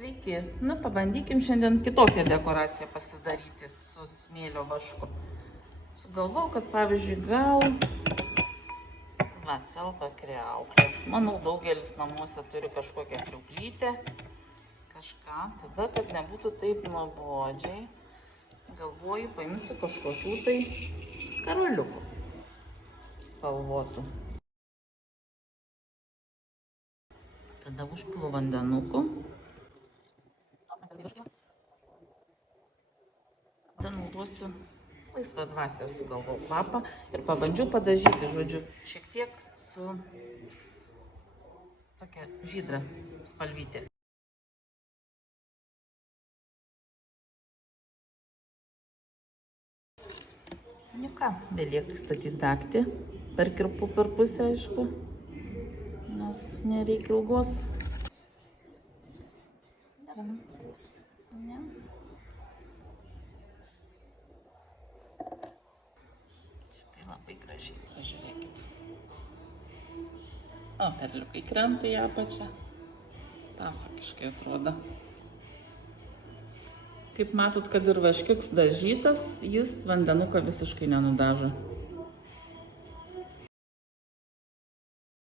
Sveiki, na pabandykim šiandien kitokią dekoraciją pasidaryti su smėlio vašku. Sugalvojau, kad pavyzdžiui gal telpa kriauklė. Manau, daugelis namuose turi kažkokią kriauklytę, kažką. Tada, kad nebūtų taip nuobodžiai, galvoju, paimsiu kažkokių tai karoliukų spalvotų. Tada užpilu vandenuku. Tada naudosiu laisvą dvasią, sugalvojau kvapą ir pabandžiau padažyti, žodžiu, šiek tiek su tokia žydra spalvytė. Nu ką, belieka statyti dagtį, perkirpu per pusę, aišku, nes nereikia ilgos. Ne. Šitai labai gražiai, pažiūrėkit. O, perliukai krenta į apačią. Pasakiškai atrodo. Kaip matot, kad ir vaškiuks dažytas, jis vandenuką visiškai nenudažo.